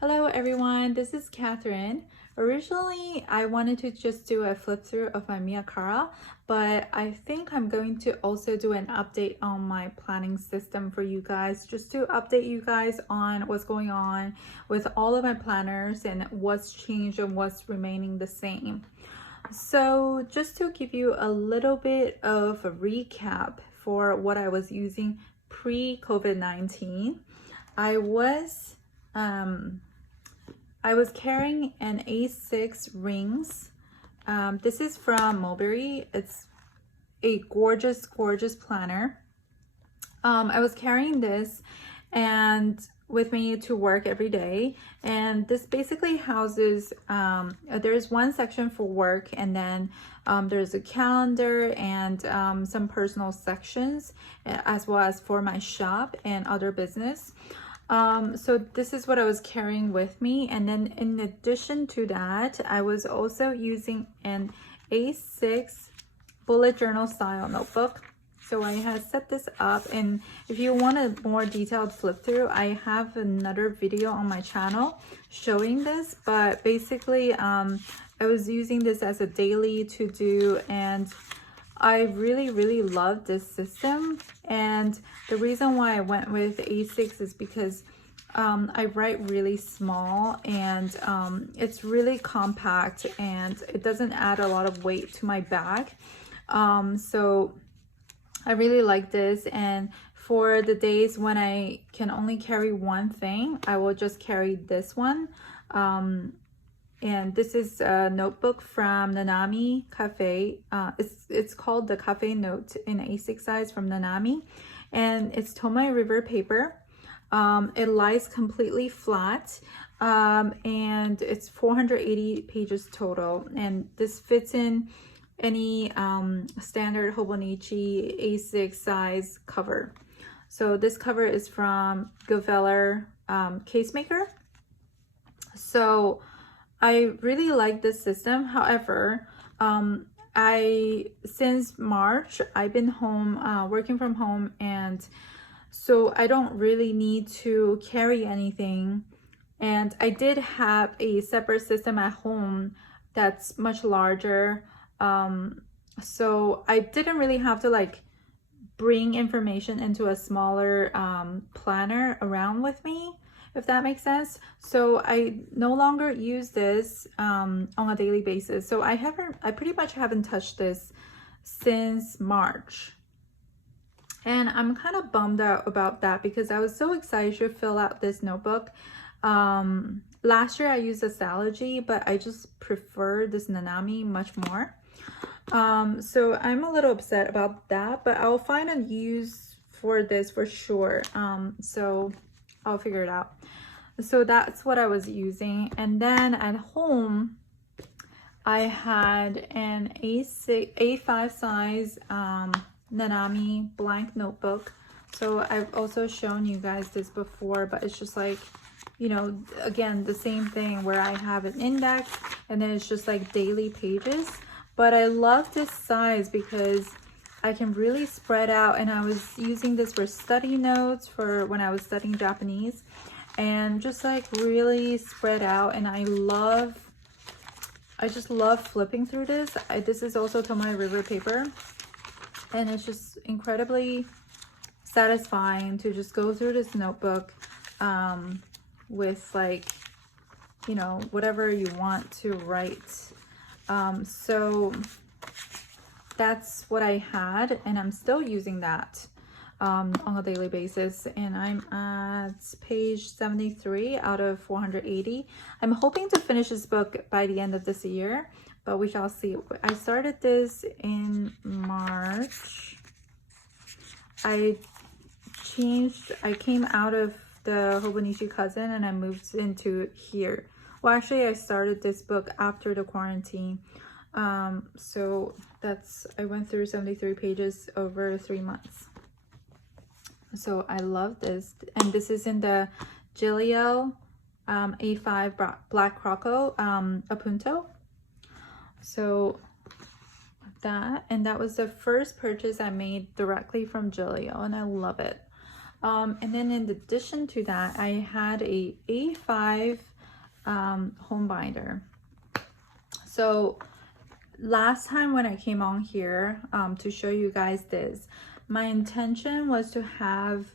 Hello everyone, this is Catherine. Originally, I wanted to just do a flip through of my Cara, but I think I'm going to also do an update on my planning system for you guys, just to update you guys on what's going on with all of my planners and what's changed and what's remaining the same. So just to give you a little bit of a recap for what I was using pre-COVID-19, I was carrying an A6 rings. This is from Mulberry. It's a gorgeous planner. I was carrying this and with me to work every day, and this basically houses there's one section for work, and then there's a calendar and some personal sections, as well as for my shop and other business. So this is what I was carrying with me, and then in addition to that, I was also using an A6 bullet journal style notebook. So I had set this up, and if you want a more detailed flip through, I have another video on my channel showing this, but basically I was using this as a daily to do, and I really love this system. And the reason why I went with A6 is because I write really small, and it's really compact, and it doesn't add a lot of weight to my bag. So I really like this, and for the days when I can only carry one thing, I will just carry this one. And this is a notebook from Nanami Cafe. It's called the Cafe Note in A6 size from Nanami, and it's Tomoe River paper. It lies completely flat, and it's 480 pages total, and this fits in any standard Hobonichi A6 size cover. So this cover is from Goveller Casemaker. So I really like this system. However, since March, I've been home, working from home, and so I don't really need to carry anything. And I did have a separate system at home that's much larger. So I didn't really have to like bring information into a smaller planner around with me, if that makes sense. So I no longer use this on a daily basis. So I pretty much haven't touched this since March. And I'm kind of bummed out about that because I was so excited to fill out this notebook. Last year I used a Salogy, but I just prefer this Nanami much more. So I'm a little upset about that, but I'll find a use for this for sure. So I'll figure it out. So that's what I was using. And then at home, I had an A5 size Nanami blank notebook. So I've also shown you guys this before, but it's just like, you know, again, the same thing where I have an index and then it's just like daily pages. But I love this size because I can really spread out, and I was using this for study notes for when I was studying Japanese, and just like really spread out. And I just love flipping through this. This is also Tomoe River paper, and it's just incredibly satisfying to just go through this notebook with, like, you know, whatever you want to write. So that's what I had, and I'm still using that on a daily basis, and I'm at page 73 out of 480. I'm hoping to finish this book by the end of this year, but we shall see. I started this in March. I came out of the Hobonichi Cousin and I moved into here. Well, actually, I started this book after the quarantine. So I went through 73 pages over 3 months. So I love this. And this is in the Gillio A5 Black Croco Appunto. So that was the first purchase I made directly from Gillio, and I love it. And then in addition to that, I had a A5 home binder. So last time when I came on here to show you guys this, my intention was to have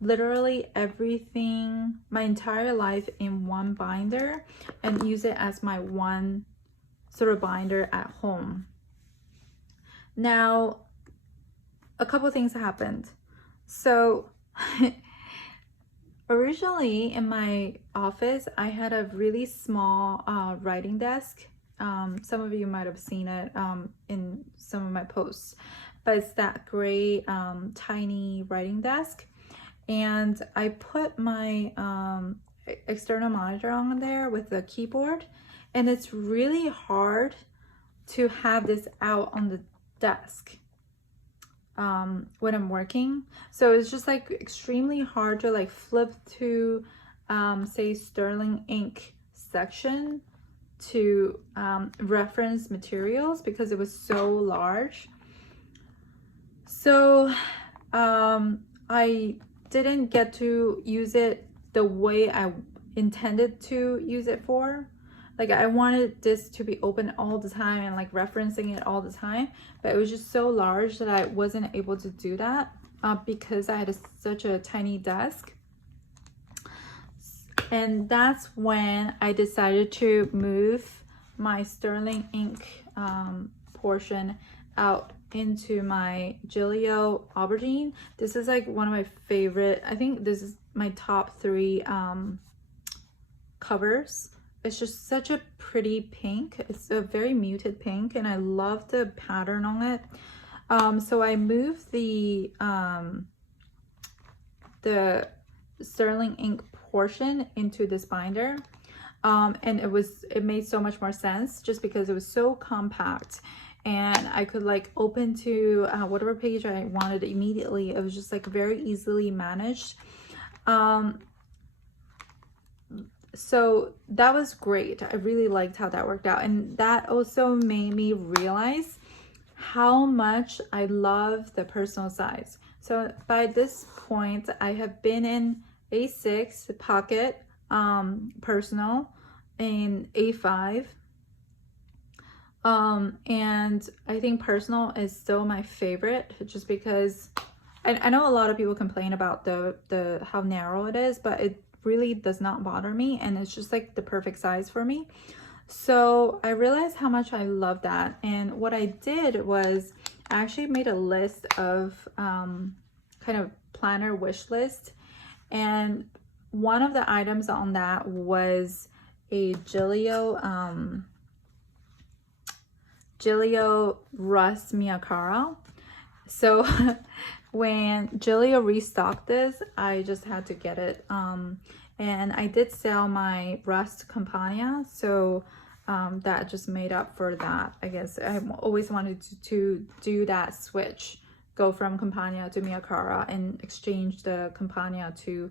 literally everything, my entire life in one binder and use it as my one sort of binder at home. Now, a couple things happened. So originally in my office, I had a really small writing desk. Some of you might have seen it in some of my posts, but it's that gray tiny writing desk. And I put my external monitor on there with the keyboard, and it's really hard to have this out on the desk when I'm working. So it's just like extremely hard to like flip to say sterling ink section to reference materials because it was so large. So I didn't get to use it the way I intended to use it for. Like I wanted this to be open all the time and like referencing it all the time, but it was just so large that I wasn't able to do that because I had such a tiny desk. And that's when I decided to move my sterling ink portion out into my Gillio aubergine. This is like one of my favorite, I think this is my top 3 covers. It's just such a pretty pink. It's a very muted pink and I love the pattern on it. So I moved the sterling ink portion into this binder, and it made so much more sense just because it was so compact and I could like open to whatever page I wanted immediately. It was just like very easily managed. So that was great. I really liked how that worked out, and that also made me realize how much I love the personal size. So by this point I have been in A6 pocket, personal, in A5, and I think personal is still my favorite just because I know a lot of people complain about the how narrow it is, but it really does not bother me and it's just like the perfect size for me. So I realized how much I love that, and what I did was I actually made a list of kind of planner wish list, and one of the items on that was a Gillio Rust Mia Cara. So when Gillio restocked this, I just had to get it. And I did sell my Rust Campania, so that just made up for that. I guess I always wanted to do that switch, go from Campania to Mia Cara and exchange the Campania to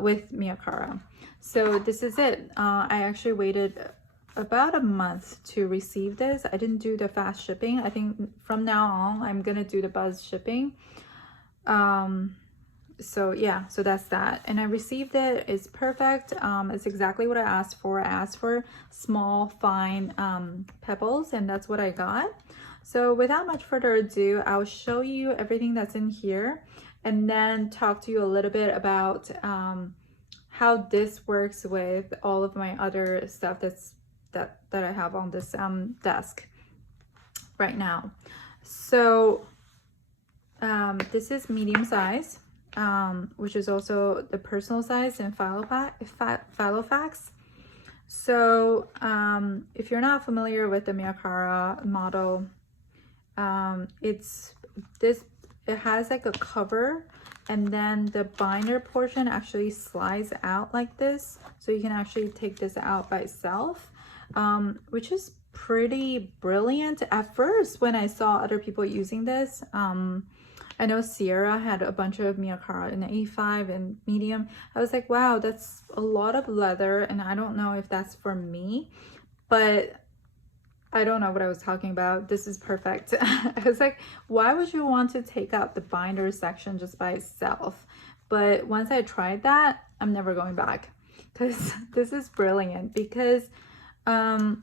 with Mia Cara. So this is it. I actually waited about a month to receive this. I didn't do the fast shipping. I think from now on I'm gonna do the buzz shipping. So yeah, so that's that, and I received it. It's perfect. It's exactly what I asked for. I asked for small fine pebbles, and that's what I got. So without much further ado, I'll show you everything that's in here and then talk to you a little bit about how this works with all of my other stuff that I have on this desk right now. So this is medium size, which is also the personal size in Filofax. So if you're not familiar with the Mia Cara model, it has like a cover, and then the binder portion actually slides out like this, so you can actually take this out by itself, which is pretty brilliant. At first when I saw other people using this, I know Sierra had a bunch of Mia Cara in the A5 and medium. I was like, wow, that's a lot of leather, and I don't know if that's for me, but I don't know what I was talking about. This is perfect. I was like, why would you want to take out the binder section just by itself? But once I tried that, I'm never going back. because this is brilliant. Because I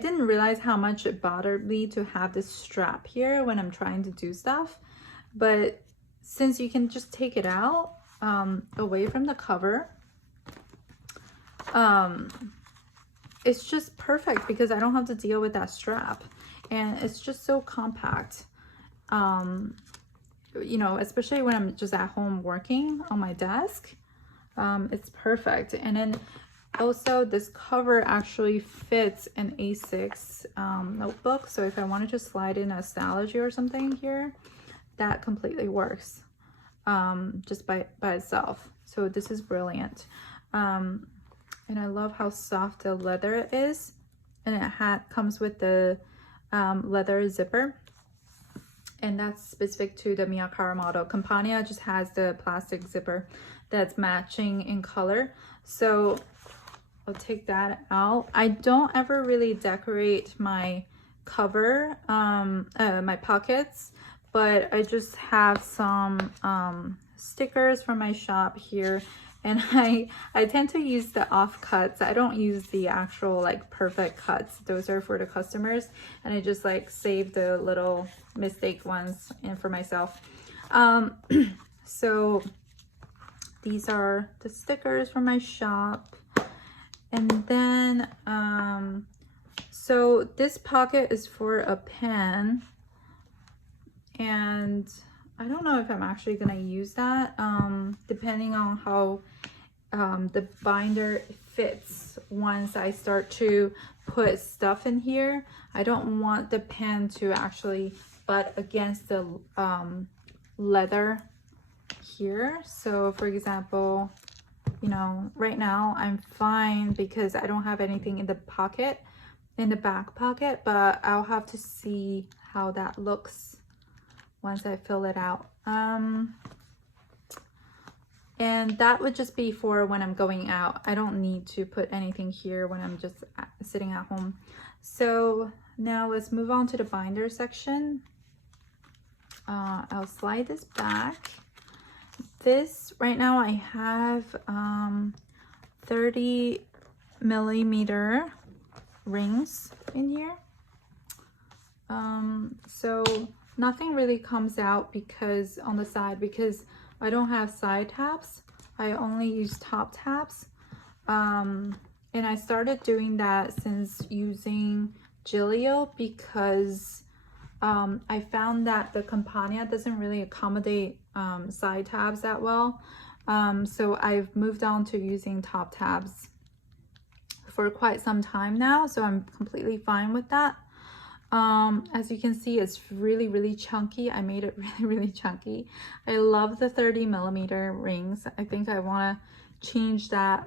didn't realize how much it bothered me to have this strap here when I'm trying to do stuff, but since you can just take it out away from the cover, it's just perfect because I don't have to deal with that strap, and it's just so compact. You know, especially when I'm just at home working on my desk, it's perfect. And then also this cover actually fits an A6 notebook, so if I wanted to slide in a Stalogy or something here, that completely works just by itself. So this is brilliant. And I love how soft the leather is, and it comes with the leather zipper, and that's specific to the Cara model. Campania just has the plastic zipper that's matching in color. So I'll take that out. I don't ever really decorate my cover, my pockets, but I just have some stickers from my shop here, and I tend to use the off cuts. I don't use the actual like perfect cuts. Those are for the customers, and I just like save the little mistake ones in for myself. So these are the stickers from my shop. And then so this pocket is for a pen, and I don't know if I'm actually gonna use that, depending on how the binder fits. Once I start to put stuff in here, I don't want the pen to actually butt against the leather here. So for example, you know, right now I'm fine because I don't have anything in the pocket, in the back pocket, but I'll have to see how that looks once I fill it out. And that would just be for when I'm going out. I don't need to put anything here when I'm just sitting at home. So now let's move on to the binder section. I'll slide this back. This right now I have 30mm rings in here. So nothing really comes out because on the side, because I don't have side tabs. I only use top tabs. And I started doing that since using Gillio, because I found that the Campania doesn't really accommodate side tabs that well. So I've moved on to using top tabs for quite some time now, so I'm completely fine with that. As you can see, it's really chunky. I made it really chunky. I love the 30mm rings. I think I want to change that,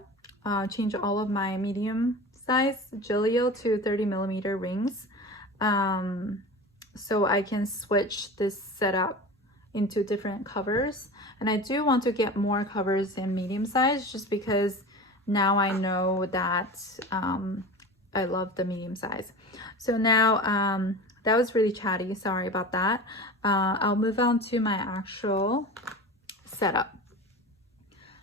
change all of my medium size Gillio to 30mm rings, so I can switch this setup into different covers. And I do want to get more covers in medium size, just because now I know that I love the medium size. So now that was really chatty, sorry about that. I'll move on to my actual setup.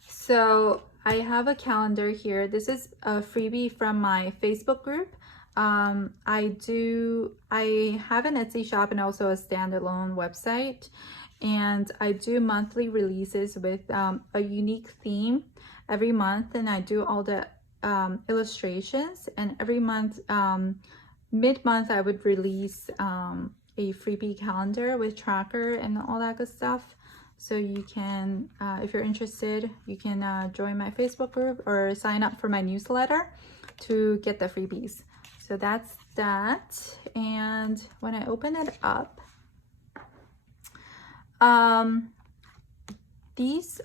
So I have a calendar here. This is a freebie from my Facebook group. I have an Etsy shop and also a standalone website, and I do monthly releases with a unique theme every month, and I do all the illustrations. And every month, mid-month, I would release a freebie calendar with tracker and all that good stuff. So you can, if you're interested, you can join my Facebook group or sign up for my newsletter to get the freebies. So that's that. And when I open it up,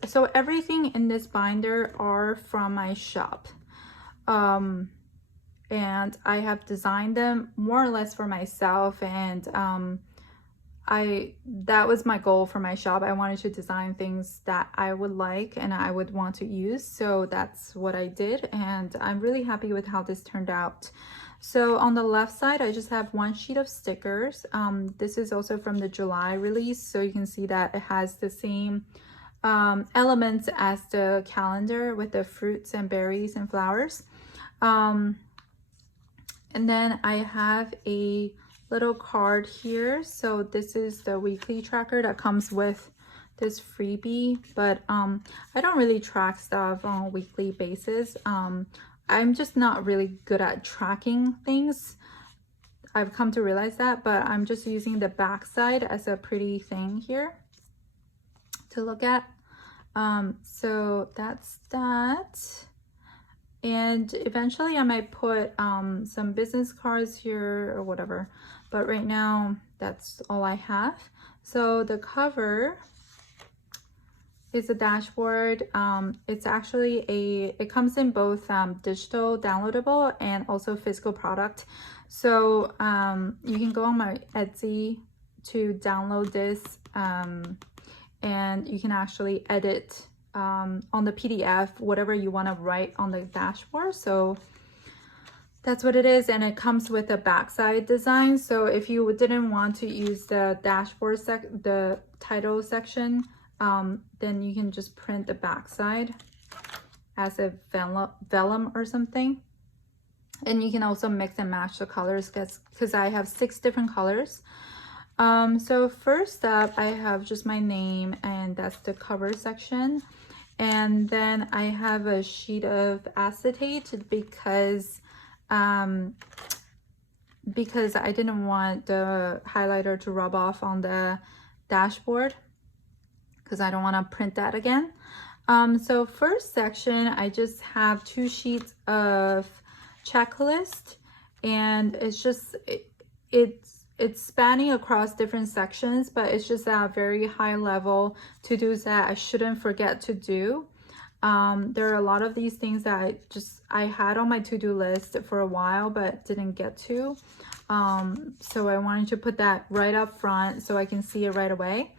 so everything in this binder are from my shop. And I have designed them more or less for myself, and that was my goal for my shop. I wanted to design things that I would like and I would want to use, so that's what I did, and I'm really happy with how this turned out. So on the left side, I just have one sheet of stickers. This is also from the July release, so you can see that it has the same elements as the calendar with the fruits and berries and flowers. And then I have a little card here. So this is the weekly tracker that comes with this freebie, but I don't really track stuff on a weekly basis. I'm just not really good at tracking things. I've come to realize that, but I'm just using the back side as a pretty thing here to look at. So that's that. And eventually I might put some business cards here or whatever, but right now that's all I have. So the cover is a dashboard. It's actually it comes in both digital downloadable and also physical product. So you can go on my Etsy to download this, and you can actually edit on the PDF whatever you want to write on the dashboard. So that's what it is, and it comes with a backside design. So if you didn't want to use the dashboard the title section, then you can just print the backside as a vellum or something. And you can also mix and match the colors because I have 6 different colors. So first up, I have just my name, and that's the cover section. And then I have a sheet of acetate because I didn't want the highlighter to rub off on the dashboard because I don't want to print that again. So first section, I just have 2 sheets of checklist, and it's just it's spanning across different sections, but it's just at a very high level to-dos that I shouldn't forget to do. There are a lot of these things that I had on my to-do list for a while but didn't get to, so I wanted to put that right up front so I can see it right away.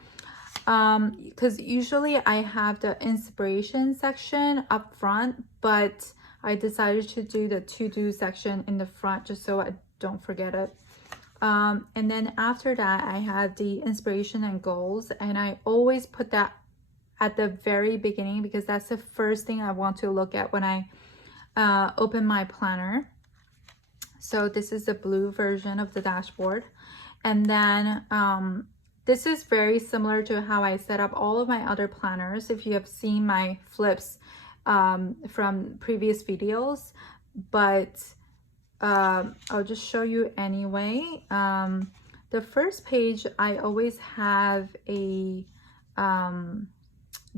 Because usually I have the inspiration section up front, but I decided to do the to-do section in the front just so I don't forget it. And then after that, I had the inspiration and goals, and I always put that at the very beginning because that's the first thing I want to look at when I open my planner. So this is the blue version of the dashboard. And then this is very similar to how I set up all of my other planners. If you have seen my flips from previous videos, but I'll just show you anyway. The first page, I always have a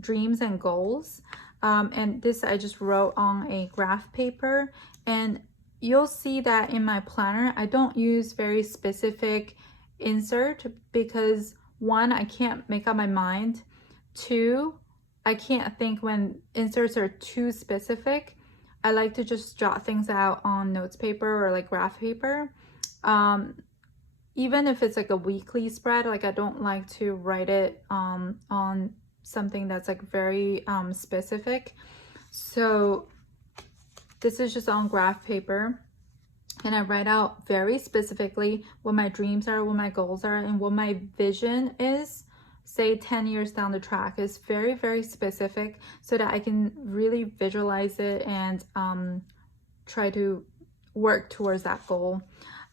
dreams and goals, and this I just wrote on a graph paper, and you'll see that in my planner I don't use very specific insert because 1, I can't make up my mind, 2, I can't think when inserts are too specific. I like to just jot things out on notes paper or like graph paper. Even if it's like a weekly spread, like I don't like to write it on something that's like very specific. So this is just on graph paper, and I write out very specifically what my dreams are, what my goals are, and what my vision is. Say 10 years down the track is very, very specific so that I can really visualize it and try to work towards that goal.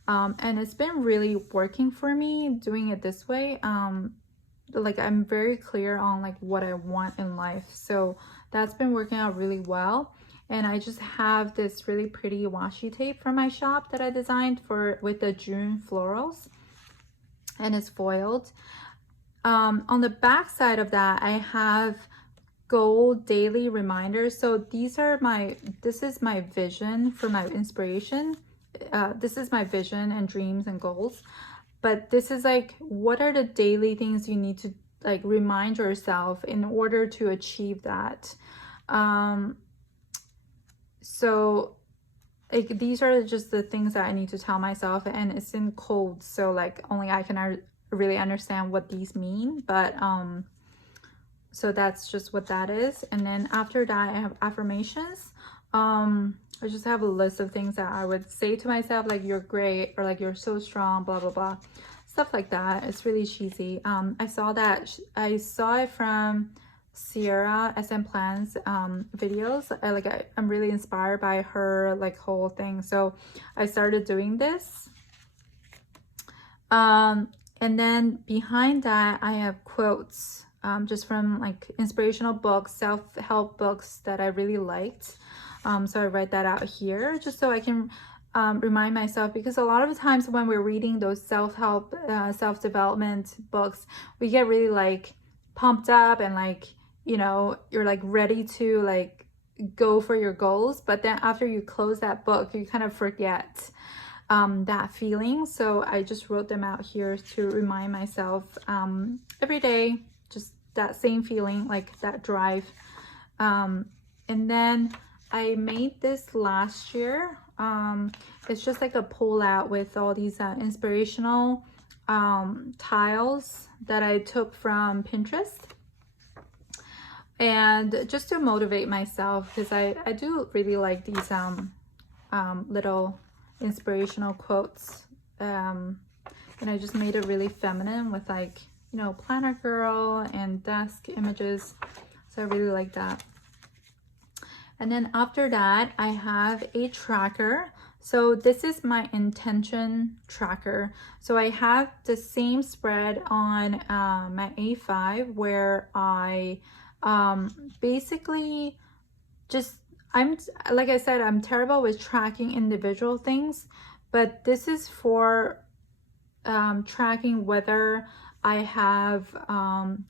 And it's been really working for me doing it this way. Like I'm very clear on like what I want in life. So that's been working out really well. And I just have this really pretty washi tape from my shop that I designed with the June florals, and it's foiled. On the back side of that, I have goal daily reminders. So this is my vision for my inspiration. This is my vision and dreams and goals. But this is like, what are the daily things you need to like remind yourself in order to achieve that? So like these are just the things that I need to tell myself, and it's in code, so like only I can really understand what these mean. But so that's just what that is. And then after that, I have affirmations. I just have a list of things that I would say to myself, like you're great, or like you're so strong, blah blah blah, stuff like that. It's really cheesy. I saw it from Sierra SM Plans videos. I'm really inspired by her like whole thing, so I started doing this. And then behind that I have quotes just from like inspirational books, self-help books that I really liked. So I write that out here just so I can remind myself, because a lot of times when we're reading those self-help self-development books, we get really like pumped up and like, you know, you're like ready to like go for your goals, but then after you close that book you kind of forget that feeling. So I just wrote them out here to remind myself every day, just that same feeling, like that drive. And then I made this last year. It's just like a pull out with all these inspirational tiles that I took from Pinterest, and just to motivate myself, because I do really like these little inspirational quotes, and I just made it really feminine with like, you know, planner girl and desk images, so I really like that. And then after that I have a tracker. So this is my intention tracker. So I have the same spread on my A5 where I basically just, like I said, I'm terrible with tracking individual things, but this is for tracking whether I have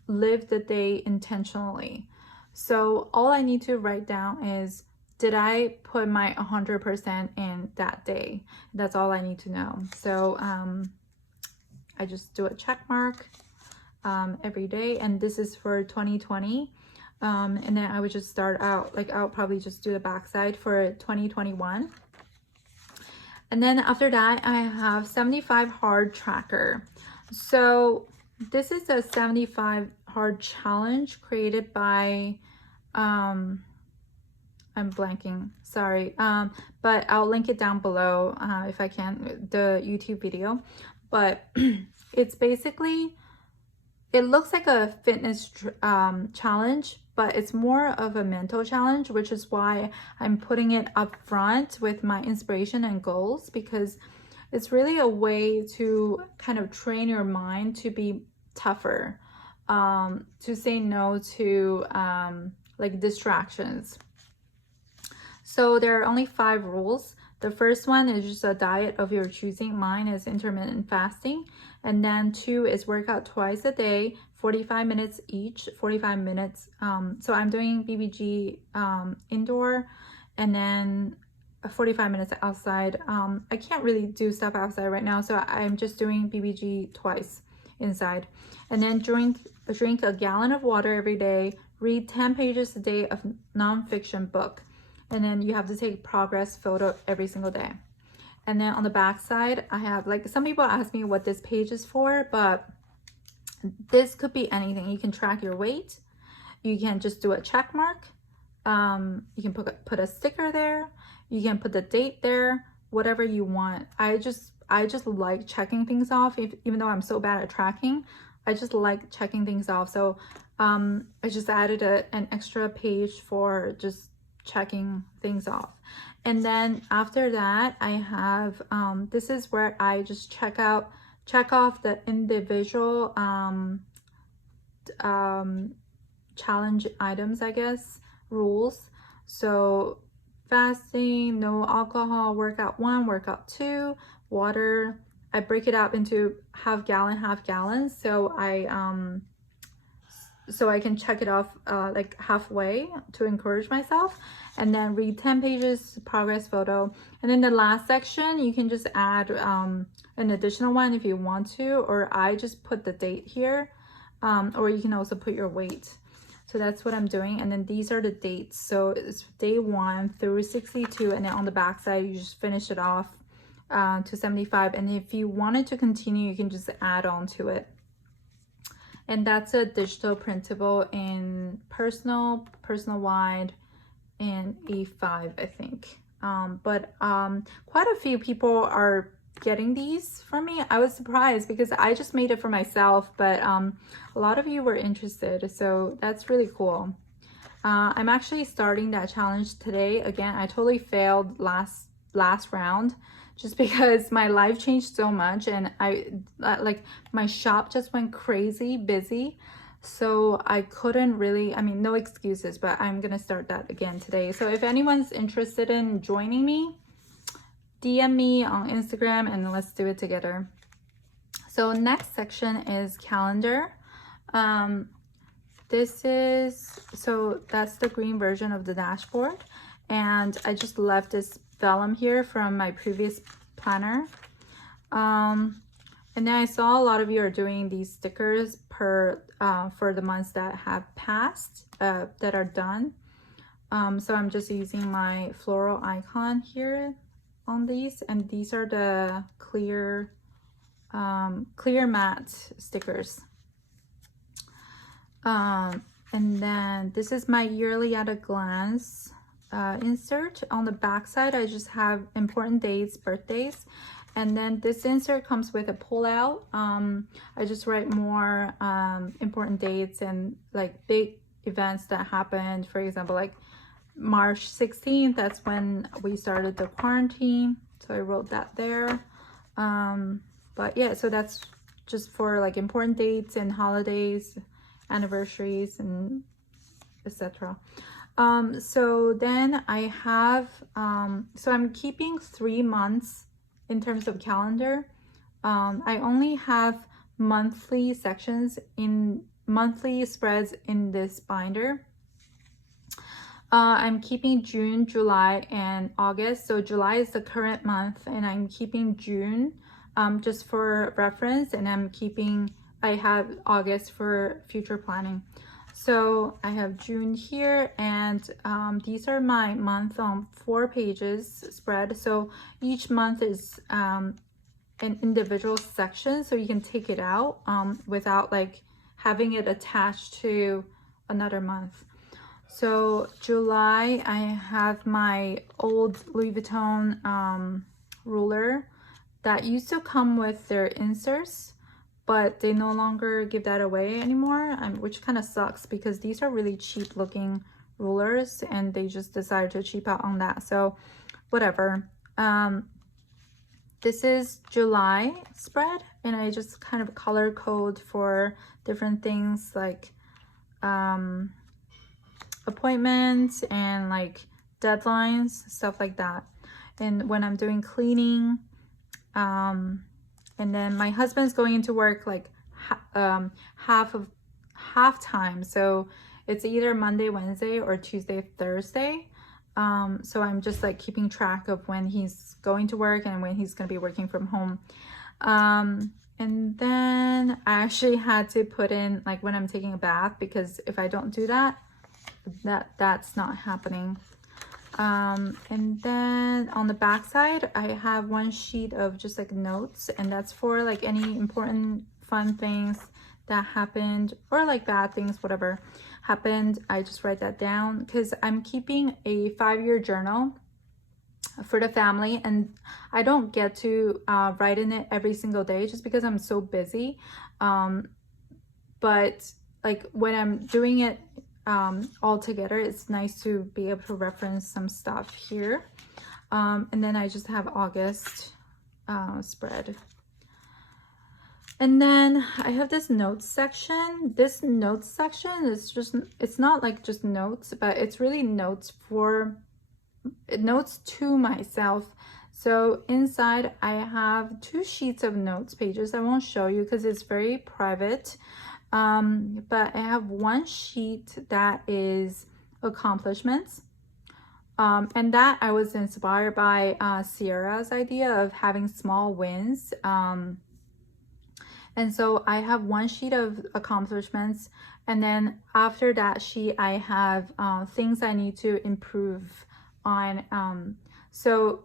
lived the day intentionally. So all I need to write down is, did I put my 100% in that day? That's all I need to know. So I just do a check mark every day, and this is for 2020. And then I would just start out, like I'll probably just do the backside for 2021. And then after that, I have 75 hard tracker. So this is a 75 hard challenge created by, I'm blanking, sorry. But I'll link it down below if I can, the YouTube video. But it's basically, it looks like a fitness challenge, but it's more of a mental challenge, which is why I'm putting it up front with my inspiration and goals, because it's really a way to kind of train your mind to be tougher, to say no to like distractions. So there are only 5 rules. The first one is just a diet of your choosing. Mine is intermittent fasting. And then 2 is workout twice a day, 45 minutes each, 45 minutes. So I'm doing BBG indoor, and then 45 minutes outside. I can't really do stuff outside right now, so I'm just doing BBG twice inside. And then drink a gallon of water every day, read 10 pages a day of nonfiction book. And then you have to take progress photo every single day. And then on the back side, I have, like, some people ask me what this page is for, but this could be anything. You can track your weight. You can just do a check mark. You can put a sticker there. You can put the date there, whatever you want. I just like checking things off, even though I'm so bad at tracking. I just like checking things off. So I just added an extra page for just checking things off. And then after that, I have this is where I just check off the individual challenge items, I guess, rules. So fasting, no alcohol, workout 1, workout 2, water. I break it up into half gallon, so I can check it off like halfway to encourage myself. And then read 10 pages progress photo. And then the last section, you can just add an additional one if you want to, or I just put the date here, or you can also put your weight. So that's what I'm doing. And then these are the dates. So it's day 1 through 62, and then on the back side you just finish it off to 75. And if you wanted to continue, you can just add on to it. And that's a digital printable in personal wide, and A5, I think. But quite a few people are getting these from me. I was surprised because I just made it for myself, but a lot of you were interested, so that's really cool. I'm actually starting that challenge today. Again, I totally failed last round just because my life changed so much, and I like my shop just went crazy busy, so I couldn't really, I mean, no excuses, but I'm gonna start that again today. So if anyone's interested in joining me, DM me on Instagram and let's do it together. So next section is calendar. This is, so that's the green version of the dashboard, and I just left this vellum here from my previous planner. And then I saw a lot of you are doing these stickers per for the months that have passed, that are done. So I'm just using my floral icon here on these, and these are the clear matte stickers. And then this is my yearly at a glance insert. On the back side, I just have important dates, birthdays, and then this insert comes with a pull-out. I just write more important dates and like big events that happened. For example, like March 16th, that's when we started the quarantine, so I wrote that there. But yeah, so that's just for like important dates and holidays, anniversaries, and etc. So then I have so I'm keeping 3 months in terms of calendar. I only have monthly sections in monthly spreads in this binder. I'm keeping June, July, and August. So July is the current month, and I'm keeping June just for reference, and I have August for future planning. So I have June here, and these are my month on 4 pages spread. So each month is an individual section, so you can take it out without like having it attached to another month. So July, I have my old Louis Vuitton ruler that used to come with their inserts, but they no longer give that away anymore, which kind of sucks because these are really cheap looking rulers and they just decided to cheap out on that. So whatever. This is July spread, and I just kind of color code for different things like appointments and like deadlines, stuff like that. And when I'm doing cleaning, and then my husband's going into work like half time, so it's either Monday, Wednesday, or Tuesday, Thursday. So I'm just like keeping track of when he's going to work and when he's going to be working from home. And then I actually had to put in like when I'm taking a bath, because if I don't do that, that's not happening. And then on the back side, I have 1 sheet of just like notes, and that's for like any important fun things that happened, or like bad things, whatever happened. I just write that down because I'm keeping a 5-year journal for the family, and I don't get to write in it every single day just because I'm so busy. But like when I'm doing it all together, it's nice to be able to reference some stuff here. And then I just have August spread. And then I have this notes section. This notes section is just, it's not like just notes, but it's really notes to myself. So inside I have 2 sheets of notes pages. I won't show you because it's very private. But I have 1 sheet that is accomplishments. And that I was inspired by Sierra's idea of having small wins. And so I have 1 sheet of accomplishments, and then after that sheet I have things I need to improve on. So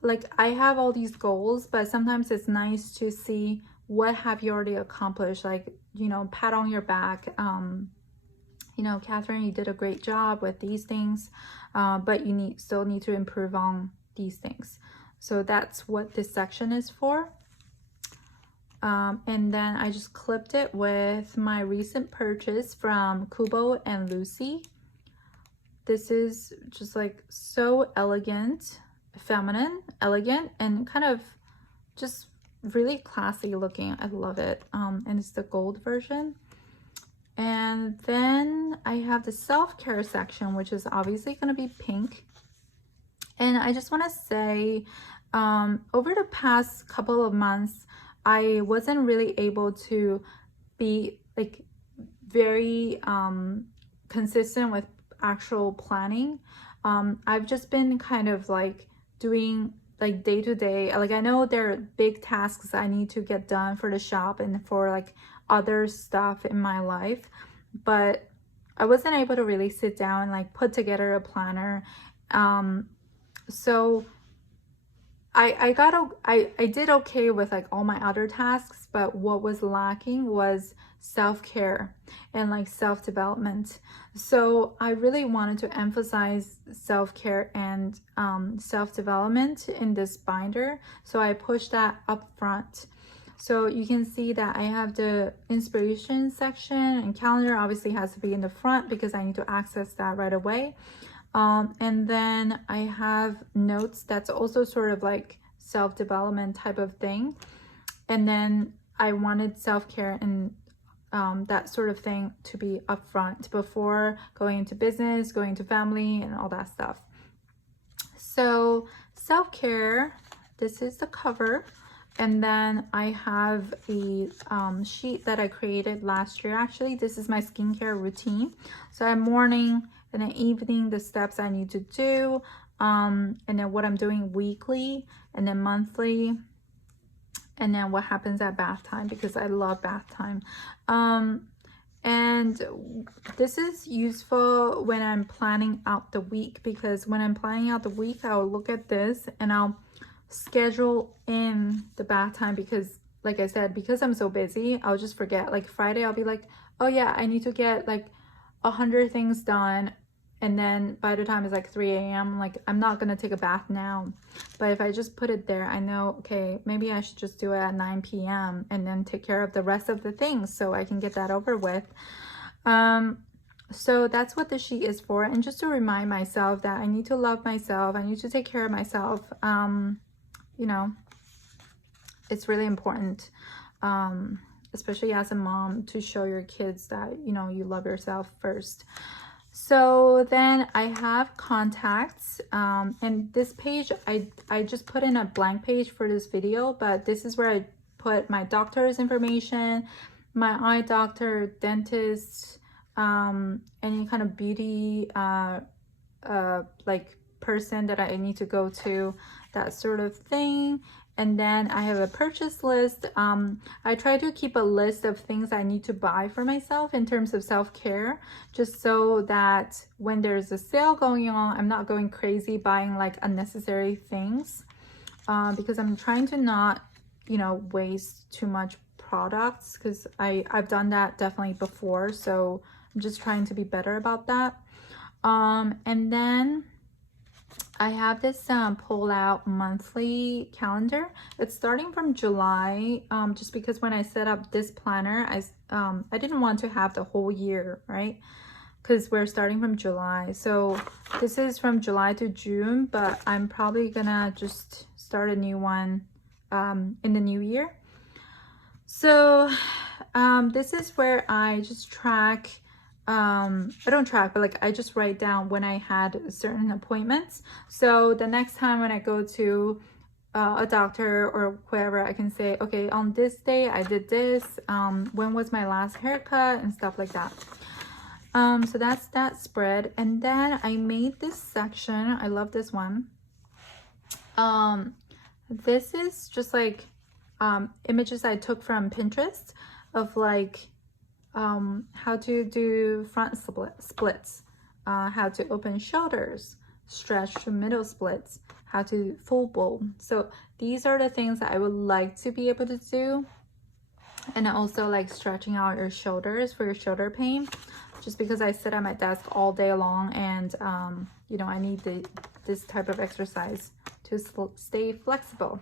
like I have all these goals, but sometimes it's nice to see what have you already accomplished, like, you know, pat on your back. You know, Catherine, you did a great job with these things, but you still need to improve on these things. So that's what this section is for. And then I just clipped it with my recent purchase from Kubo and Lucy. This is just like so elegant, feminine, elegant, and kind of just really classy looking. I love it. And it's the gold version. And then I have the self-care section, which is obviously going to be pink. And I just want to say, over the past couple of months, I wasn't really able to be like very consistent with actual planning. I've just been kind of like doing like day to day. Like I know there are big tasks I need to get done for the shop and for like other stuff in my life, but I wasn't able to really sit down and like put together a planner. So I did okay with like all my other tasks, but what was lacking was self-care and like self-development. So I really wanted to emphasize self-care and self-development in this binder. So I pushed that up front. So you can see that I have the inspiration section, and calendar obviously has to be in the front because I need to access that right away. And then I have notes that's also sort of like self-development type of thing. And then I wanted self-care and that sort of thing to be upfront before going into business, going into family, and all that stuff. So self-care, this is the cover. And then I have a sheet that I created last year. Actually, this is my skincare routine. So I'm morning and then evening, the steps I need to do, and then what I'm doing weekly, and then monthly, and then what happens at bath time, because I love bath time. And this is useful when I'm planning out the week, because when I'm planning out the week, I'll look at this and I'll schedule in the bath time, because like I said, because I'm so busy, I'll just forget. Like Friday, I'll be like, oh yeah, I need to get like 100 things done, and then by the time it's like 3 a.m. like I'm not gonna take a bath now. But if I just put it there, I know, okay, maybe I should just do it at 9 p.m. and then take care of the rest of the things so I can get that over with. So that's what the sheet is for, and just to remind myself that I need to love myself, I need to take care of myself. You know, it's really important, especially as a mom, to show your kids that, you know, you love yourself first. So then I have contacts, and this page, I just put in a blank page for this video, but this is where I put my doctor's information, my eye doctor, dentist, any kind of beauty, like person that I need to go to, that sort of thing. And then I have a purchase list. I try to keep a list of things I need to buy for myself in terms of self-care, just so that when there's a sale going on, I'm not going crazy buying like unnecessary things, because I'm trying to not, you know, waste too much products, because I've done that definitely before. So I'm just trying to be better about that. And then I have this pull out monthly calendar. It's starting from July, just because when I set up this planner, I didn't want to have the whole year, right? Because we're starting from July. So this is from July to June, but I'm probably gonna just start a new one in the new year. So this is where I just track, I don't track, but like I just write down when I had certain appointments. So the next time when I go to a doctor or whoever, I can say, okay, on this day I did this, when was my last haircut, and stuff like that. So that's that spread. And then I made this section. I love this one. This is just like images I took from Pinterest of like how to do front splits, how to open shoulders, stretch to middle splits, how to full bowl. So these are the things that I would like to be able to do. And also like stretching out your shoulders for your shoulder pain, just because I sit at my desk all day long, and you know, I need this type of exercise to stay flexible.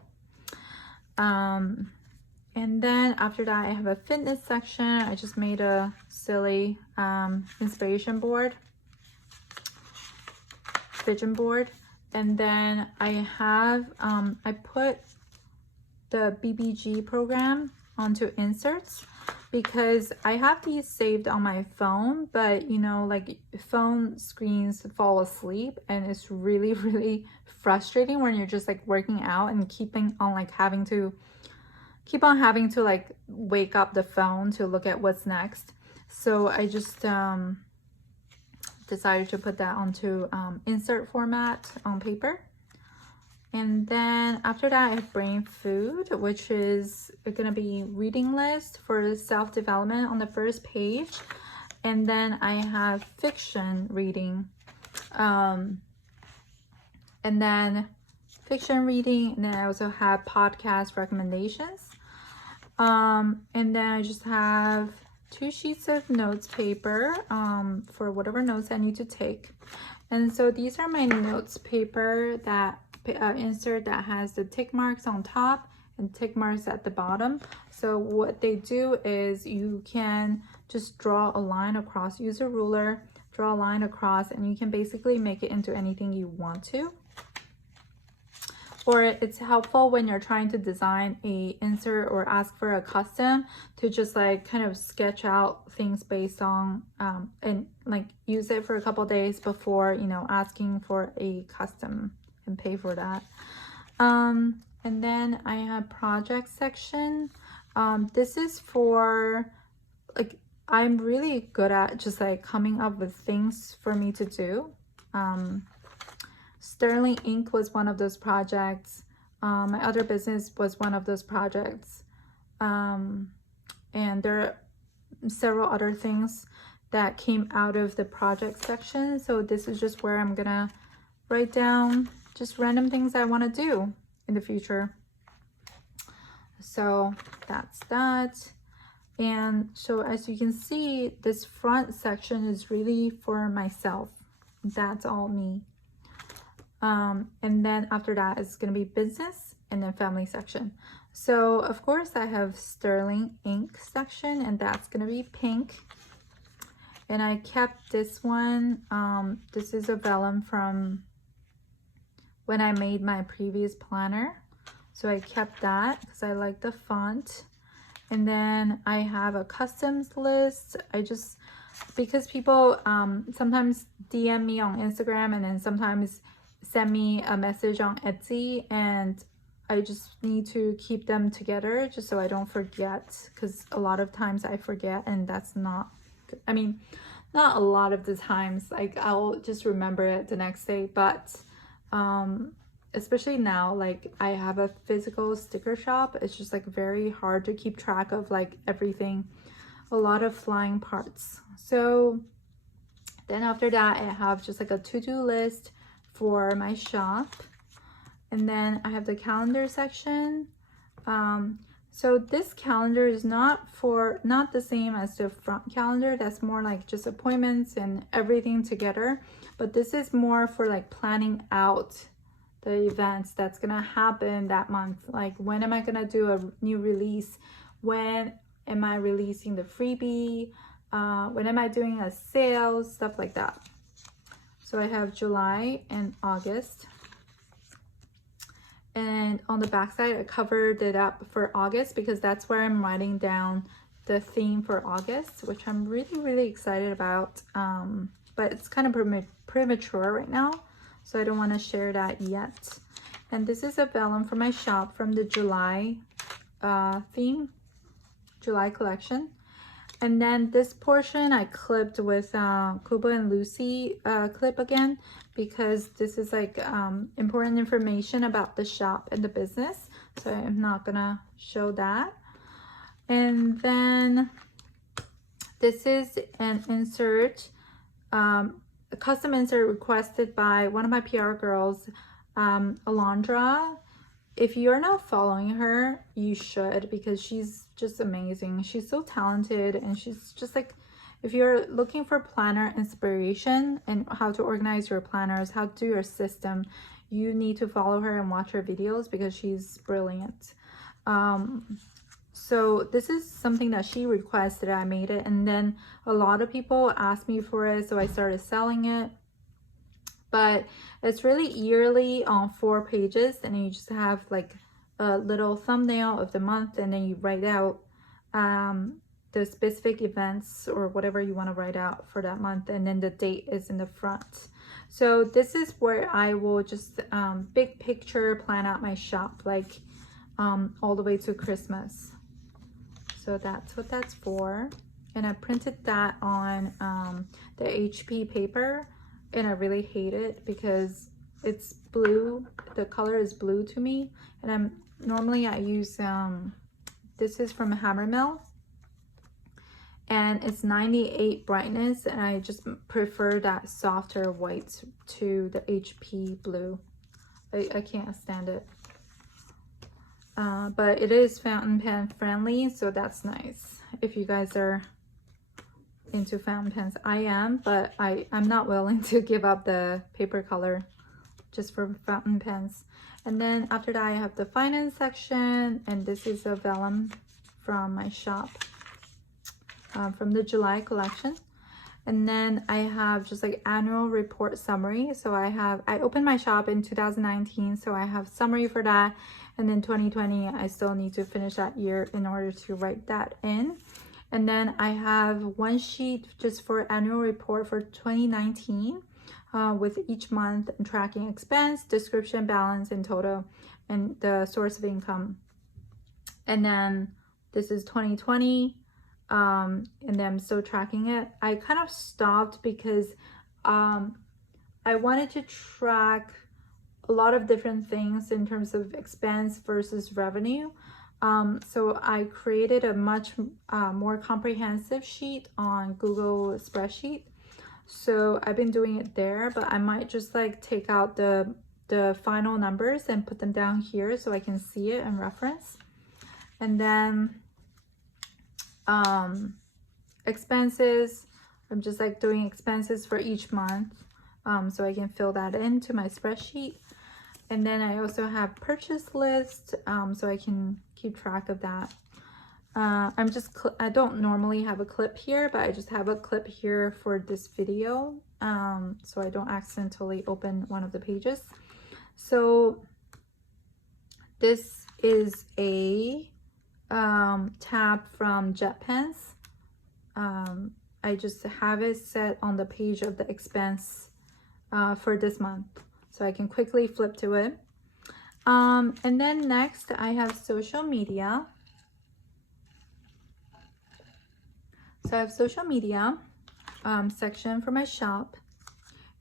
And then after that, I have a fitness section. I just made a silly inspiration board, vision board. And then I have, I put the BBG program onto inserts because I have these saved on my phone, but you know, like phone screens fall asleep and it's really, really frustrating when you're just like working out and keeping on like having to like wake up the phone to look at what's next. So I just decided to put that onto insert format on paper. And then after that, I have brain food, which is gonna be reading list for self-development on the first page. And then I have fiction reading. And then fiction reading, and then I also have podcast recommendations. And then I just have 2 sheets of notes paper for whatever notes I need to take. And so these are my notes paper that insert that has the tick marks on top and tick marks at the bottom. So what they do is you can just draw a line across, use a ruler, draw a line across, and you can basically make it into anything you want to. Or it's helpful when you're trying to design a insert or ask for a custom to just like kind of sketch out things based on and like use it for a couple days before, you know, asking for a custom and pay for that. And then I have project section. This is for like, I'm really good at just like coming up with things for me to do. Sterling Ink was one of those projects. My other business was one of those projects. And there are several other things that came out of the project section. So this is just where I'm gonna write down just random things I want to do in the future. So that's that. And so as you can see, this front section is really for myself. That's all me. And then after that is going to be business and then family section. So of course I have Sterling Ink section, and that's going to be pink. And I kept this one. This is a vellum from when I made my previous planner. So I kept that because I like the font. And then I have a customs list. Because people sometimes DM me on Instagram and then sometimes send me a message on Etsy, and I just need to keep them together just so I don't forget, because a lot of times I forget, and that's not, I mean, not a lot of the times, like I'll just remember it the next day, but especially now, like I have a physical sticker shop, it's just like very hard to keep track of like everything, a lot of flying parts. So then after that, I have just like a to-do list for my shop. And then I have the calendar section. So this calendar is not the same as the front calendar. That's more like just appointments and everything together. But this is more for like planning out the events that's gonna happen that month. Like when am I gonna do a new release? When am I releasing the freebie? When am I doing a sale? Stuff like that. So I have July and August. And on the back side, I covered it up for August because that's where I'm writing down the theme for August, which I'm really, really excited about. But it's kind of premature right now, so I don't want to share that yet. And this is a vellum for my shop from the July theme, July collection. And then this portion I clipped with Kuba and Lucy clip again, because this is like important information about the shop and the business. So I'm not gonna show that. And then this is an insert, a custom insert requested by one of my PR girls, Alondra. If you're not following her, you should, because she's just amazing. She's so talented, and she's just like if you're looking for planner inspiration and how to organize your planners, how to do your system, you need to follow her and watch her videos because she's brilliant. So this is something that she requested. I made it, and then a lot of people asked me for it, so I started selling it. But it's really yearly on 4 pages, and you just have like a little thumbnail of the month, and then you write out the specific events or whatever you want to write out for that month, and then the date is in the front. So this is where I will just big picture plan out my shop, like all the way to Christmas. So that's what that's for. And I printed that on the HP paper, and I really hate it because it's blue. The color is blue to me, and normally I use this is from Hammermill, and it's 98 brightness, and I just prefer that softer white to the HP blue. I can't stand it. But it is fountain pen friendly, so that's nice. If you guys are into fountain pens, I am, but I'm not willing to give up the paper color just for fountain pens. And then after that, I have the finance section, and this is a vellum from my shop, from the July collection. And then I have just like annual report summary. So I opened my shop in 2019, so I have summary for that. And then 2020, I still need to finish that year in order to write that in. And then I have one sheet just for annual report for 2019 with each month and tracking expense, description, balance, and total, and the source of income. And then this is 2020. And then I'm still tracking it. I kind of stopped because I wanted to track a lot of different things in terms of expense versus revenue. So I created a much more comprehensive sheet on Google spreadsheet. So I've been doing it there, but I might just like take out the final numbers and put them down here so I can see it and reference. And then expenses, I'm just like doing expenses for each month, so I can fill that into my spreadsheet. And then I also have purchase list, so I can keep track of that. I don't normally have a clip here, but I just have a clip here for this video, so I don't accidentally open one of the pages. So this is a tab from JetPens. I just have it set on the page of the expense for this month, so I can quickly flip to it. And then next I have social media. So I have social media section for my shop,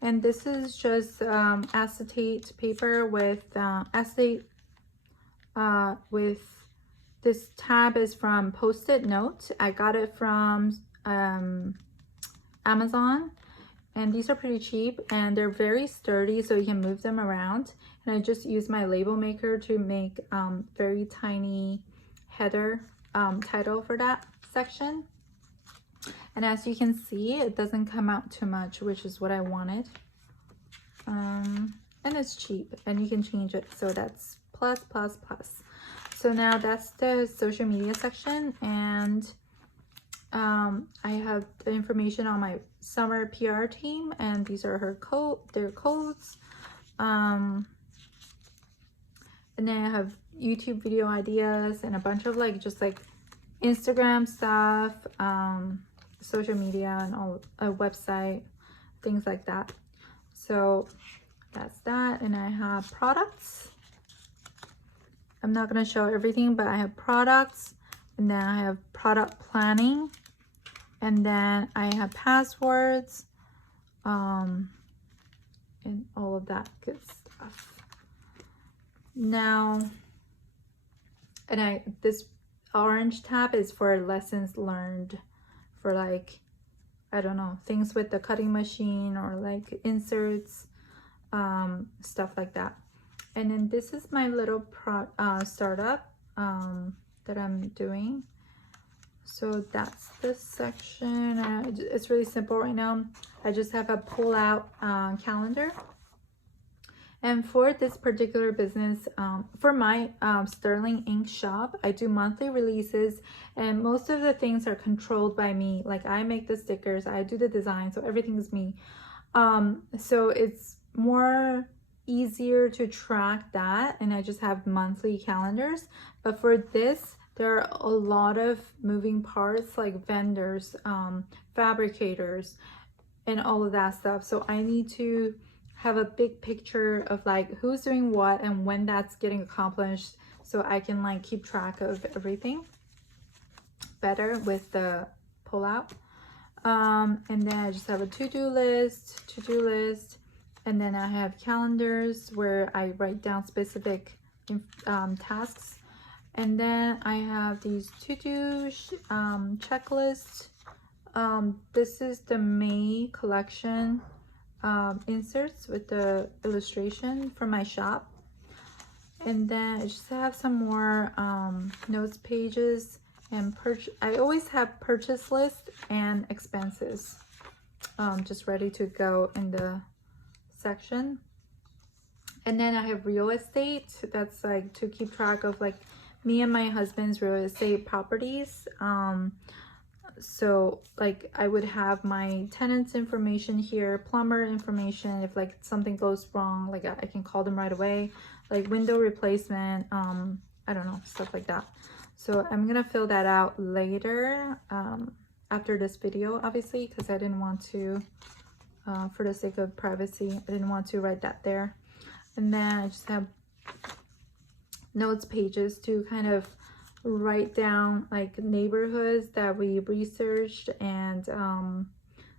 and this is just acetate paper with acetate with this tab is from Post-it Note. I got it from Amazon, and these are pretty cheap and they're very sturdy, so you can move them around. And I just use my label maker to make very tiny header title for that section. And as you can see, it doesn't come out too much, which is what I wanted. And it's cheap, and you can change it, so that's plus. So now that's the social media section, and I have the information on my summer PR team, and these are their codes. And then I have YouTube video ideas and a bunch of like just like Instagram stuff, social media, and all a website, things like that. So that's that. And I have products. I'm not going to show everything, but I have products, and then I have product planning, and then I have passwords, and all of that good stuff. Now, and this orange tab is for lessons learned, for like, I don't know, things with the cutting machine or like inserts, stuff like that. And then this is my little startup that I'm doing. So that's this section. It's really simple right now. I just have a pull-out calendar. And for this particular business, for my Sterling ink shop, I do monthly releases, and most of the things are controlled by me. Like I make the stickers, I do the design, so everything's me. So it's more easier to track that, and I just have monthly calendars. But for this, there are a lot of moving parts, like vendors, fabricators, and all of that stuff. So I need to have a big picture of like who's doing what and when that's getting accomplished, so I can like keep track of everything better with the pull-out. And then I just have a to-do list, and then I have calendars where I write down specific tasks. And then I have these to-do checklists. This is the May collection inserts with the illustration from my shop. And then I just have some more notes pages, and I always have purchase list and expenses just ready to go in the section. And then I have real estate. That's like to keep track of like me and my husband's real estate properties. So like I would have my tenants information here, plumber information, if like something goes wrong, like I can call them right away, like window replacement, I don't know, stuff like that. So I'm gonna fill that out later after this video, obviously, because I didn't want to, for the sake of privacy, I didn't want to write that there. And then I just have notes pages to kind of write down like neighborhoods that we researched, and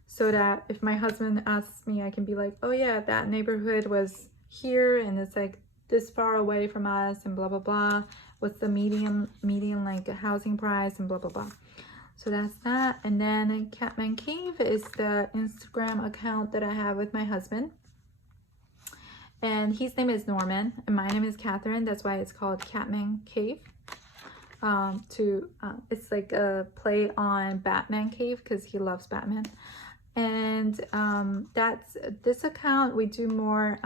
so that if my husband asks me, I can be like, oh yeah, that neighborhood was here and it's like this far away from us and blah blah blah, what's the median like housing price and blah blah blah. So that's that. And then Catman Cave is the Instagram account that I have with my husband, and his name is Norman and my name is Catherine. That's why it's called Catman Cave. It's like a play on Batman Cave because he loves Batman. And that's this account. We do more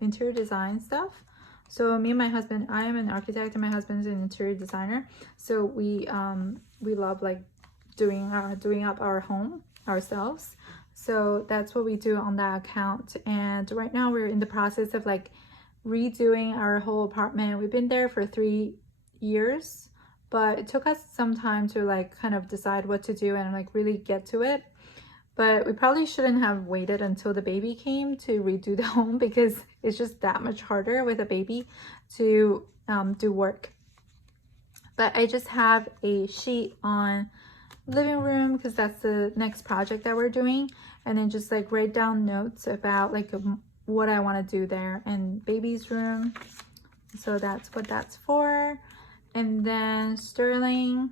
interior design stuff. So me and my husband, I am an architect and my husband's an interior designer, so we love like doing up our home ourselves. So that's what we do on that account. And right now we're in the process of like redoing our whole apartment. We've been there for 3 years, but it took us some time to like kind of decide what to do and like really get to it. But we probably shouldn't have waited until the baby came to redo the home, because it's just that much harder with a baby to do work. But I just have a sheet on living room because that's the next project that we're doing, and then just like write down notes about like what I want to do there. And baby's room, so that's what that's for. And then Sterling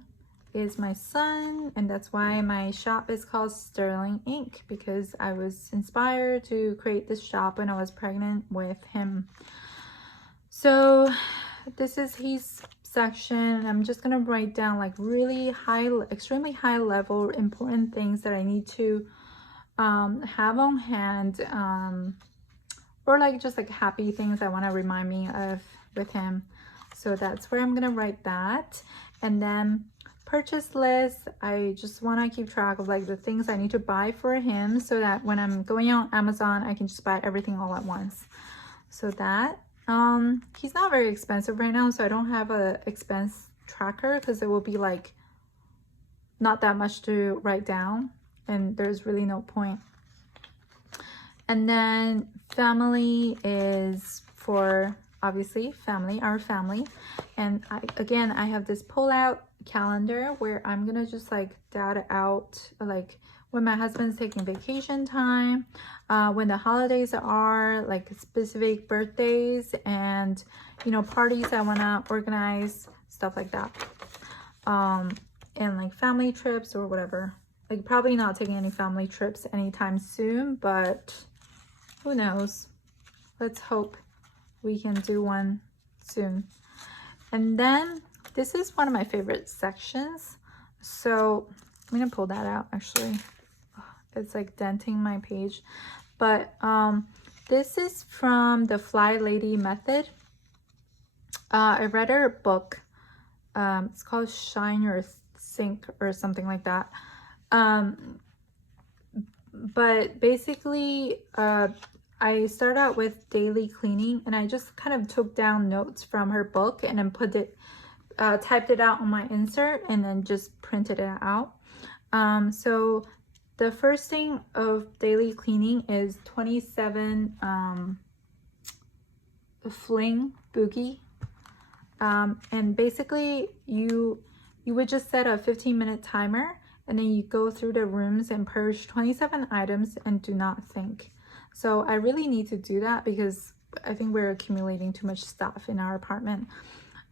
is my son, and that's why my shop is called Sterling Ink, because I was inspired to create this shop when I was pregnant with him. So this is his section. I'm just gonna write down like really extremely high level important things that I need to have on hand, or like just like happy things I want to remind me of with him. So that's where I'm gonna write that. And then purchase list, I just want to keep track of like the things I need to buy for him, so that when I'm going on Amazon I can just buy everything all at once. So that he's not very expensive right now, so I don't have a expense tracker because it will be like not that much to write down and there's really no point. And then family is for obviously our family. And I have this pull out calendar where I'm gonna just like data out like when my husband's taking vacation time, when the holidays are, like specific birthdays and parties I want to organize, stuff like that, and like family trips or whatever. Like probably not taking any family trips anytime soon, but who knows, let's hope we can do one soon. And then this is one of my favorite sections. So I'm gonna pull that out actually. It's like denting my page. But this is from the Fly Lady Method. I read her book. It's called Shine Your Sink or something like that. But basically, I started out with daily cleaning, and I just kind of took down notes from her book and then typed it out on my insert and then just printed it out. So the first thing of daily cleaning is 27 fling boogie. And basically you would just set a 15-minute timer, and then you go through the rooms and purge 27 items and do not think. So I really need to do that because I think we're accumulating too much stuff in our apartment.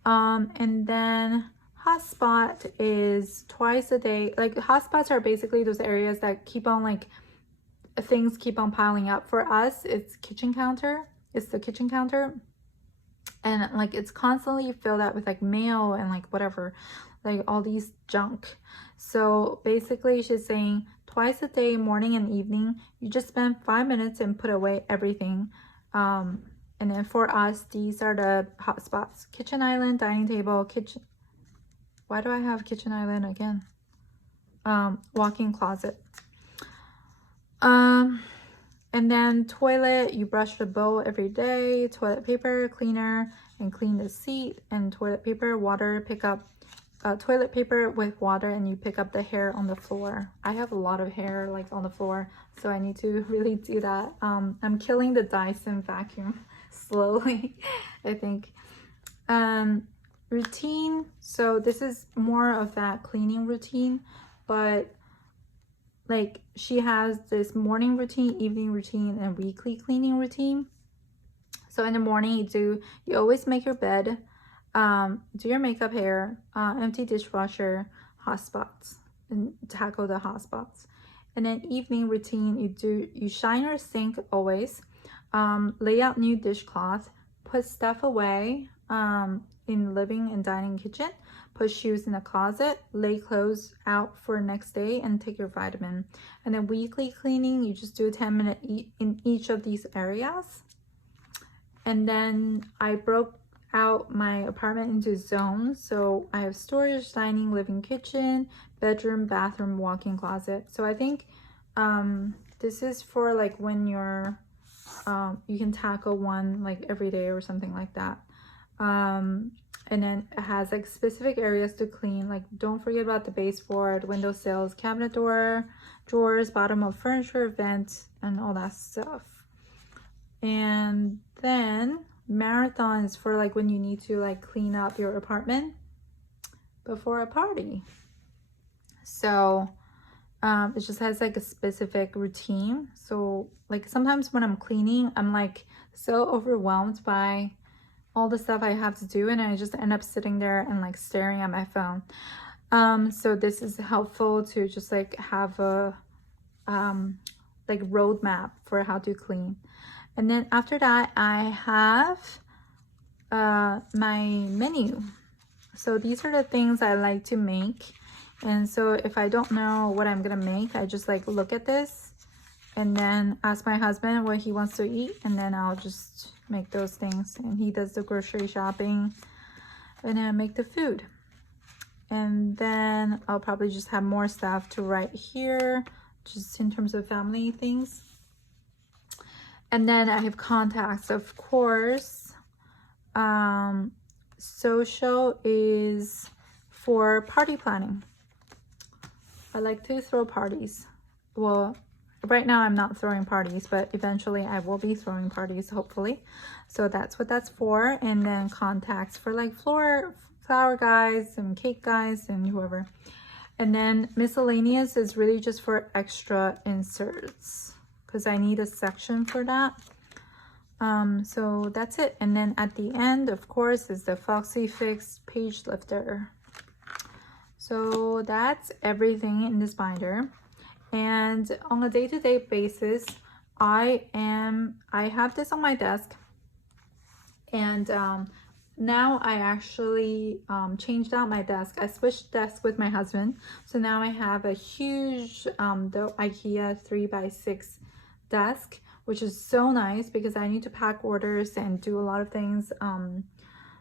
And then hotspot is twice a day. Like hotspots are basically those areas that keep on like things keep on piling up. For us, it's kitchen counter. It's the kitchen counter. And like it's constantly filled out with like mail and like whatever, like all these junk. So basically she's saying twice a day, morning and evening, you just spend 5 minutes and put away everything. And then for us, these are the hot spots: kitchen island, dining table, kitchen. Why do I have kitchen island again? Walk-in closet. And then toilet, you brush the bowl every day. Toilet paper, cleaner, and clean the seat. And toilet paper, water, pick up toilet paper with water, and you pick up the hair on the floor. I have a lot of hair like on the floor, so I need to really do that. I'm killing the Dyson vacuum slowly, I think. Routine, so this is more of that cleaning routine, but like she has this morning routine, evening routine, and weekly cleaning routine. So in the morning, you always make your bed, do your makeup, hair, empty dishwasher, hot spots, and tackle the hot spots. And then evening routine, you shine your sink always, lay out new dishcloth, put stuff away in living and dining kitchen, put shoes in the closet, lay clothes out for next day, and take your vitamin. And then weekly cleaning, you just do a 10-minute in each of these areas. And then I broke out my apartment into zones. So I have storage, dining, living, kitchen, bedroom, bathroom, walk-in closet. So I think this is for like when you're you can tackle one like every day or something like that. And then it has like specific areas to clean, like don't forget about the baseboard, window sills, cabinet door, drawers, bottom of furniture, vent, and all that stuff. And then marathon is for like when you need to like clean up your apartment before a party. So it just has like a specific routine. So like sometimes when I'm cleaning, I'm like so overwhelmed by all the stuff I have to do, and I just end up sitting there and like staring at my phone. So this is helpful to just like have a like roadmap for how to clean. And then after that, I have my menu. So these are the things I like to make. And so if I don't know what I'm gonna make, I just like look at this and then ask my husband what he wants to eat, and then I'll just make those things, and he does the grocery shopping, and then I make the food. And then I'll probably just have more stuff to write here, just in terms of family things. And then I have contacts, of course. Social is for party planning. I like to throw parties. Well, right now I'm not throwing parties, but eventually I will be throwing parties, hopefully. So that's what that's for. And then contacts for like flower guys and cake guys and whoever. And then miscellaneous is really just for extra inserts, because I need a section for that. So that's it. And then at the end, of course, is the Foxy Fix page lifter. So that's everything in this binder. And on a day-to-day basis, I have this on my desk, and now I actually changed out my desk. I switched desks with my husband. So now I have a huge, the IKEA 3x6 desk, which is so nice because I need to pack orders and do a lot of things.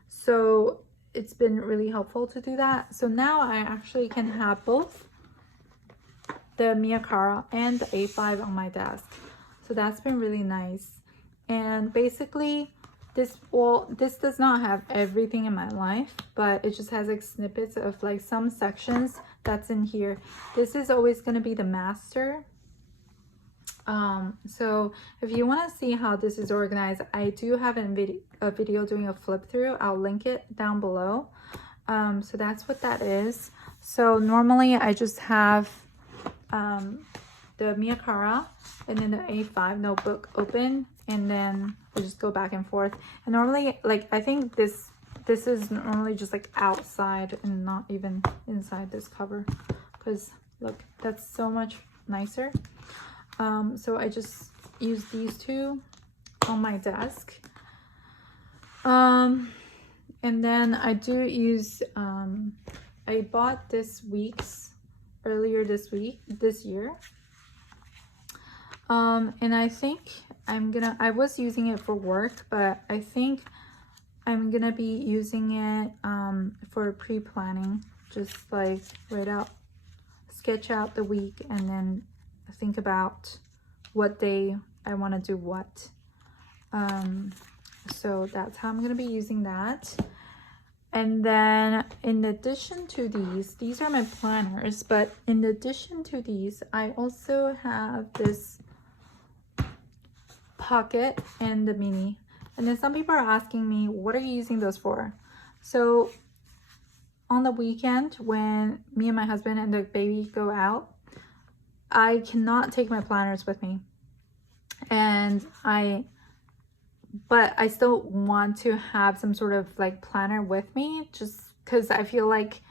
So it's been really helpful to do that. So now I actually can have both the Cara and the A5 on my desk. So that's been really nice. And basically, this does not have everything in my life, but it just has like snippets of like some sections that's in here. This is always going to be the master. So if you want to see how this is organized, I do have a video doing a flip through. I'll link it down below. So that's what that is. So normally I just have the Cara and then the A5 notebook open, and then I just go back and forth. And normally, like, I think this is normally just like outside and not even inside this cover, because look, that's so much nicer. So I just use these two on my desk. And then I do use, I bought this earlier this year. And I think I was using it for work, but I think I'm gonna be using it for pre-planning, just like sketch out the week and then think about what day I want to do what. So that's how I'm gonna be using that. And then in addition to these are my planners, but in addition to these, I also have this pocket and the mini. And then some people are asking me, what are you using those for? So on the weekend, when me and my husband and the baby go out, I cannot take my planners with me. But I still want to have some sort of like planner with me, just because I feel like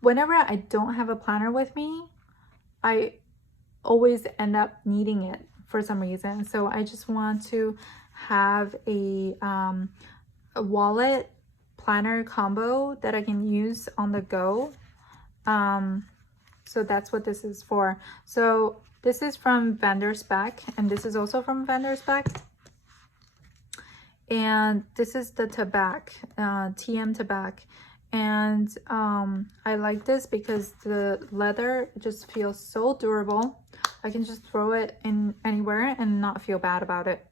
whenever I don't have a planner with me, I always end up needing it for some reason. So I just want to have a wallet planner combo that I can use on the go. So that's what this is for. So this is from Vendor Spec, and this is also from Vendor Spec. And this is the tobacco, TM tobacco. And I like this because the leather just feels so durable. I can just throw it in anywhere and not feel bad about it.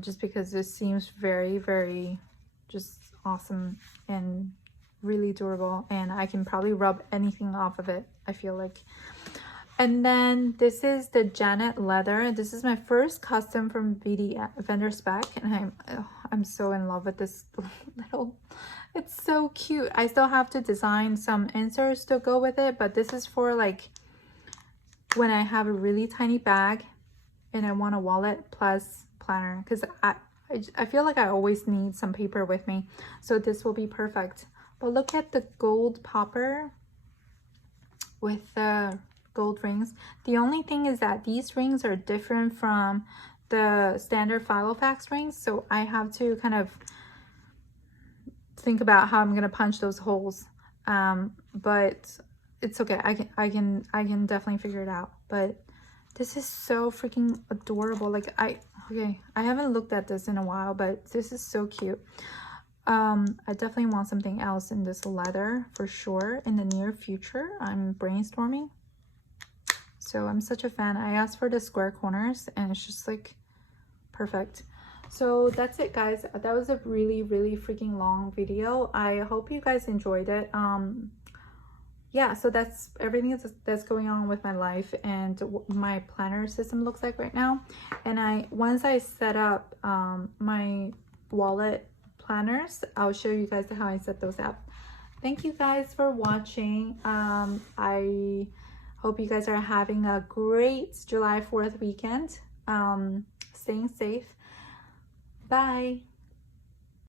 Just because this seems very, very just awesome and really durable. And I can probably rub anything off of it, I feel like. And then this is the Janet leather. This is my first custom from Vendor Spec, and I'm so in love with this little. It's so cute. I still have to design some inserts to go with it, but this is for like when I have a really tiny bag and I want a wallet plus planner, because I feel like I always need some paper with me, so this will be perfect. But look at the gold popper with the gold rings. The only thing is that these rings are different from the standard Filofax rings, so I have to kind of think about how I'm gonna punch those holes. But it's okay. I can definitely figure it out. But this is so freaking adorable. Like I haven't looked at this in a while, but this is so cute. I definitely want something else in this leather for sure in the near future. I'm brainstorming. So I'm such a fan. I asked for the square corners and it's just like perfect. So that's it, guys. That was a really, really freaking long video. I hope you guys enjoyed it. Yeah, so that's everything that's going on with my life and what my planner system looks like right now. And once I set up my wallet planners, I'll show you guys how I set those up. Thank you guys for watching. I hope you guys are having a great July 4th weekend. Staying safe. Bye.